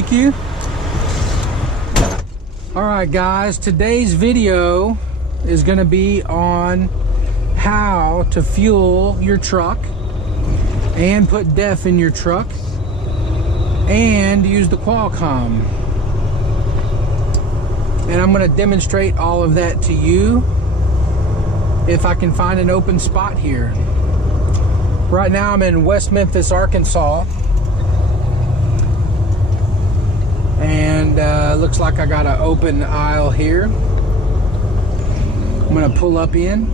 Thank you. All right, guys, today's video is going to be on how to fuel your truck and put DEF in your truck and use the Qualcomm. And I'm going to demonstrate all of that to you if I can find an open spot here. Right now I'm in West Memphis, Arkansas, and looks like I got an open aisle here. I'm going to pull up in,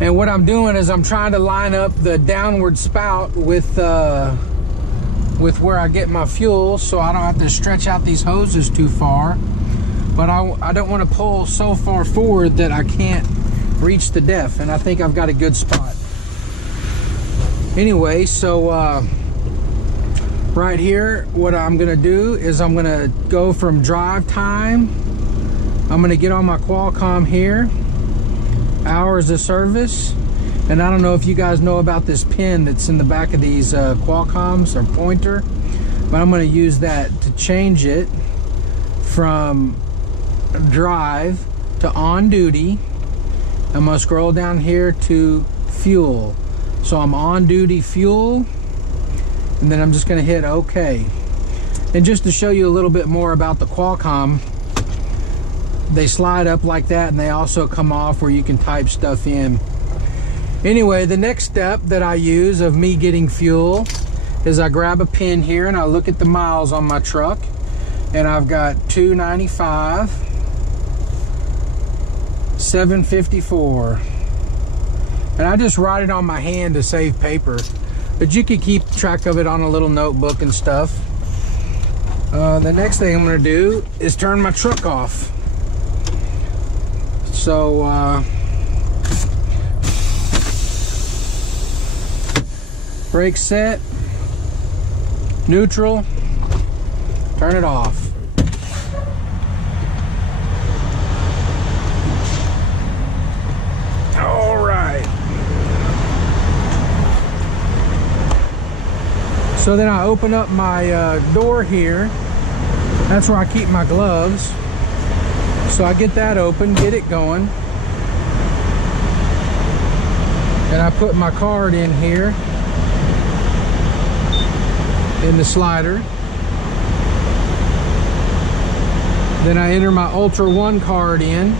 and what I'm doing is I'm trying to line up the downward spout with where I get my fuel, so I don't have to stretch out these hoses too far. But I don't want to pull so far forward that I can't reach the DEF, and I think I've got a good spot. Anyway, so right here, what I'm gonna do is I'm gonna go from drive time. I'm gonna get on my Qualcomm here, hours of service, and I don't know if you guys know about this pin that's in the back of these Qualcomms, or pointer, but I'm gonna use that to change it from drive to on duty. I'm gonna scroll down here to fuel. So I'm on duty fuel, and then I'm just gonna hit OK. And just to show you a little bit more about the Qualcomm, they slide up like that, and they also come off where you can type stuff in. Anyway, the next step that I use of me getting fuel is I grab a pin here and I look at the miles on my truck, and I've got 295, 754, and I just write it on my hand to save paper, but you could keep track of it on a little notebook and stuff. The next thing I'm going to do is turn my truck off. So brake set, neutral, turn it off. All right. So then I open up my door here. That's where I keep my gloves. So I get that open, get it going. And I put my card in here, in the slider. Then I enter my Ultra One card in,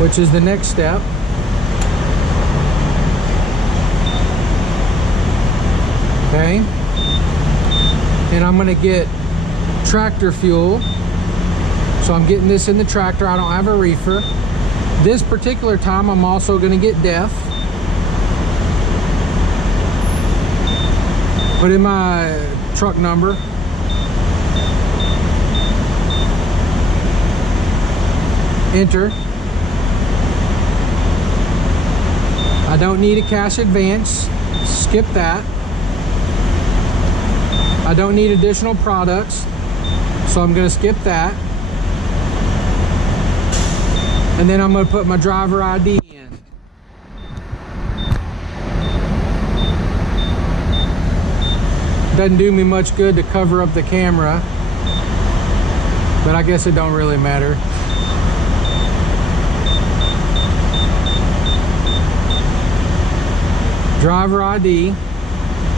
which is the next step. Okay. And I'm gonna get tractor fuel. So I'm getting this in the tractor. I don't have a reefer. This particular time I'm also gonna get DEF. Put in my truck number. Enter. I don't need a cash advance. Skip that. I don't need additional products, so I'm going to skip that. And then I'm going to put my driver ID in. Doesn't do me much good to cover up the camera, but I guess it don't really matter. Driver ID.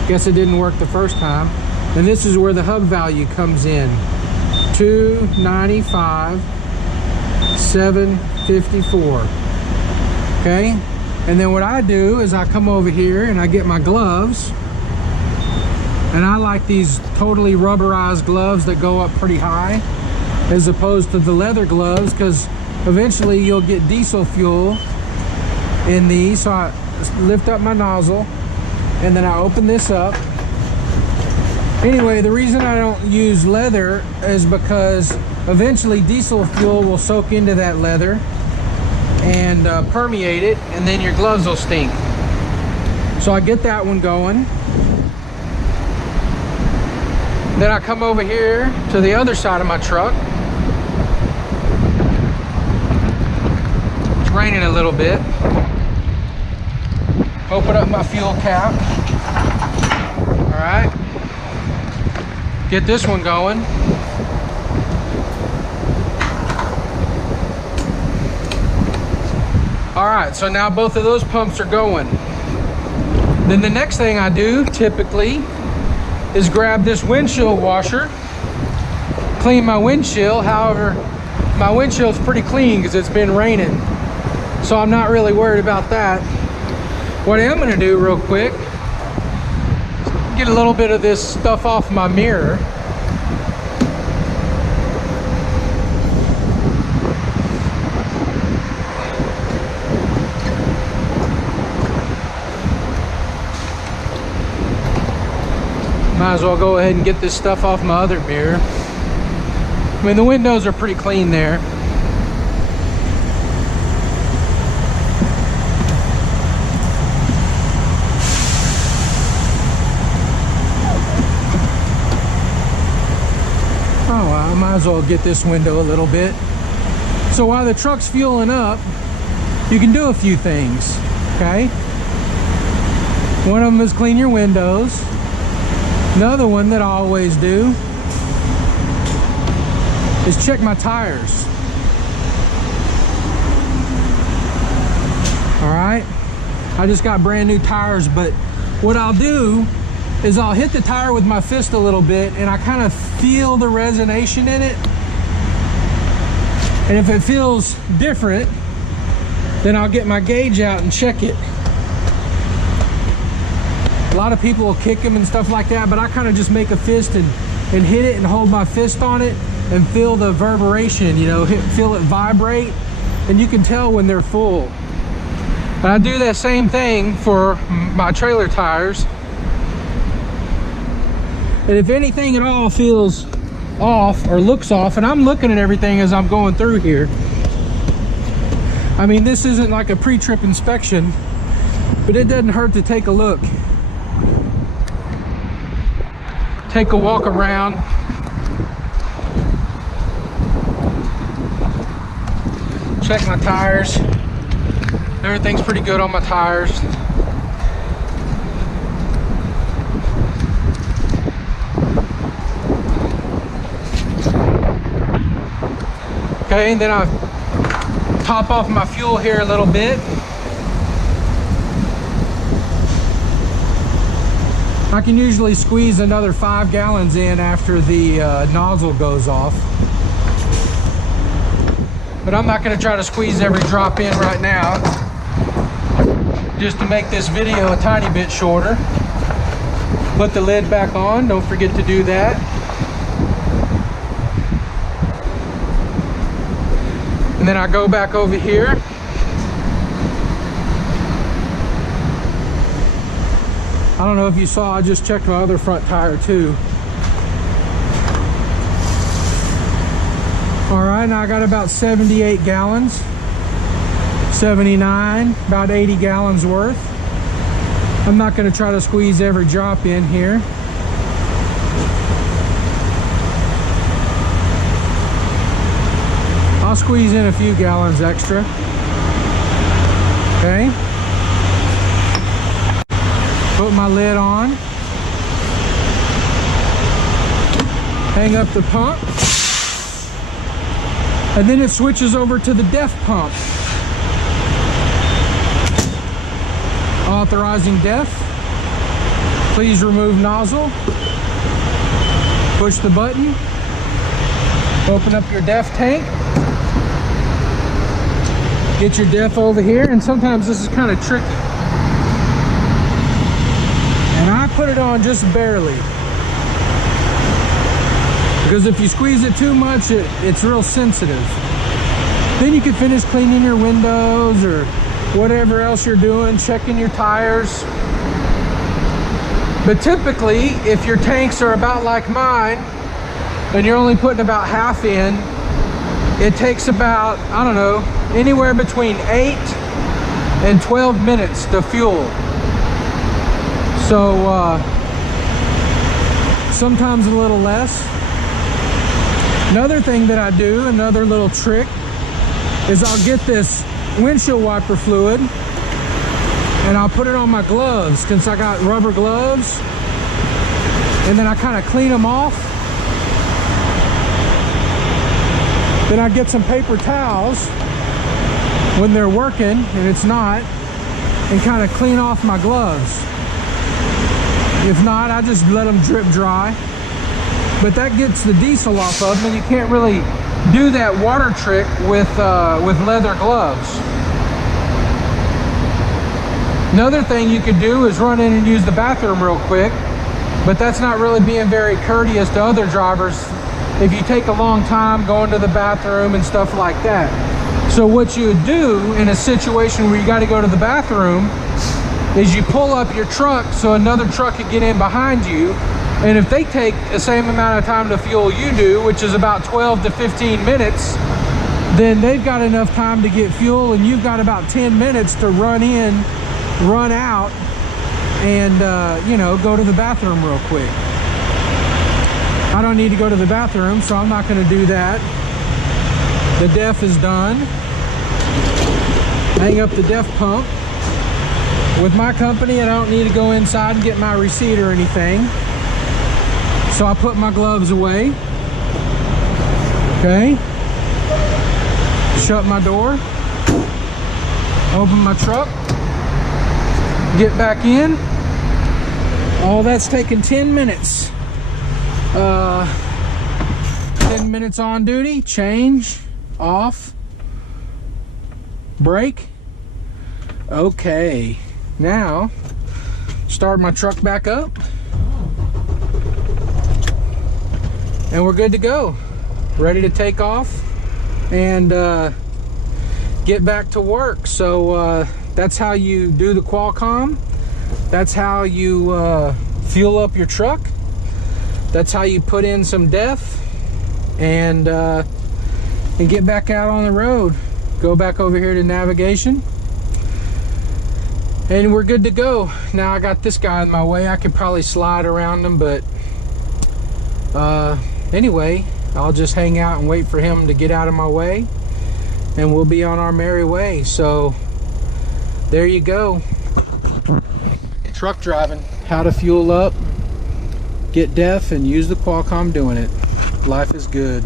Guess it didn't work the first time. And this is where the hub value comes in. 295, 754. Okay? And then what I do is I come over here and I get my gloves. And I like these totally rubberized gloves that go up pretty high, as opposed to the leather gloves, because eventually you'll get diesel fuel in these. So I lift up my nozzle and then I open this up. Anyway, the reason I don't use leather is because eventually diesel fuel will soak into that leather and permeate it, and then your gloves will stink. So I get that one going. Then I come over here to the other side of my truck. It's raining a little bit. Open up my fuel cap. All right. get this one going. All right, so now both of those pumps are going. Then the next thing I do typically is grab this windshield washer, clean my windshield. However, my windshield's pretty clean because it's been raining, so I'm not really worried about that. What I am going to do real quick, get a little bit of this stuff off my mirror. Might as well go ahead and get this stuff off my other mirror. I mean, the windows are pretty clean there. Oh, well, I might as well get this window a little bit. So while the truck's fueling up, you can do a few things, okay? One of them is clean your windows. Another one that I always do is check my tires. All right, I just got brand new tires, but what I'll do is I'll hit the tire with my fist a little bit and I kind of feel the resonation in it. And if it feels different, then I'll get my gauge out and check it. A lot of people will kick them and stuff like that, but I kind of just make a fist and hit it and hold my fist on it and feel the reverberation, you know, feel it vibrate, and you can tell when they're full. And I do that same thing for my trailer tires. And if anything at all feels off or looks off, and I'm looking at everything as I'm going through here. I mean, this isn't like a pre-trip inspection, but it doesn't hurt to take a look. Take a walk around. Check my tires. Everything's pretty good on my tires. Okay, and then I top off my fuel here a little bit. I can usually squeeze another 5 gallons in after the nozzle goes off. But I'm not going to try to squeeze every drop in right now, just to make this video a tiny bit shorter. Put the lid back on, don't forget to do that. And then I go back over here. I don't know if you saw, I just checked my other front tire too. All right, now I got about 78 gallons, 79, about 80 gallons worth. I'm not going to try to squeeze every drop in here. I'll squeeze in a few gallons extra. Okay. Put my lid on. Hang up the pump. And then it switches over to the DEF pump. Authorizing DEF. Please remove nozzle. Push the button. Open up your DEF tank. Get your DEF over here, and sometimes this is kind of tricky. And I put it on just barely. Because if you squeeze it too much, it's real sensitive. Then you can finish cleaning your windows or whatever else you're doing, checking your tires. But typically, if your tanks are about like mine, and you're only putting about half in, it takes about, I don't know, anywhere between 8 and 12 minutes to fuel. So sometimes a little less. Another thing that I do, another little trick, is I'll get this windshield wiper fluid and I'll put it on my gloves, since I got rubber gloves, and then I kind of clean them off Then I get some paper towels when they're working and it's not, and kind of clean off my gloves. If not, I just let them drip dry. But that gets the diesel off of them, and you can't really do that water trick with leather gloves. Another thing you could do is run in and use the bathroom real quick, but that's not really being very courteous to other drivers if you take a long time going to the bathroom and stuff like that. So what you would do in a situation where you got to go to the bathroom is you pull up your truck so another truck can get in behind you, and if they take the same amount of time to fuel you do, which is about 12 to 15 minutes, then they've got enough time to get fuel, and you've got about 10 minutes to run in, run out, and you know, go to the bathroom real quick. I don't need to go to the bathroom, so I'm not going to do that. The def is done. Hang up the def pump. With my company, I don't need to go inside and get my receipt or anything. So I put my gloves away. Okay. Shut my door. Open my truck. Get back in. All that's taken 10 minutes. 10 minutes on duty. Change. Off. Brake. Okay. Now, start my truck back up. And we're good to go. Ready to take off and get back to work. So that's how you do the Qualcomm. That's how you fuel up your truck. That's how you put in some def and get back out on the road. Go back over here to navigation. And we're good to go. Now I got this guy in my way. I could probably slide around him, but anyway, I'll just hang out and wait for him to get out of my way, and we'll be on our merry way. So there you go. Truck driving, how to fuel up, get def, and use the Qualcomm doing it. Life is good.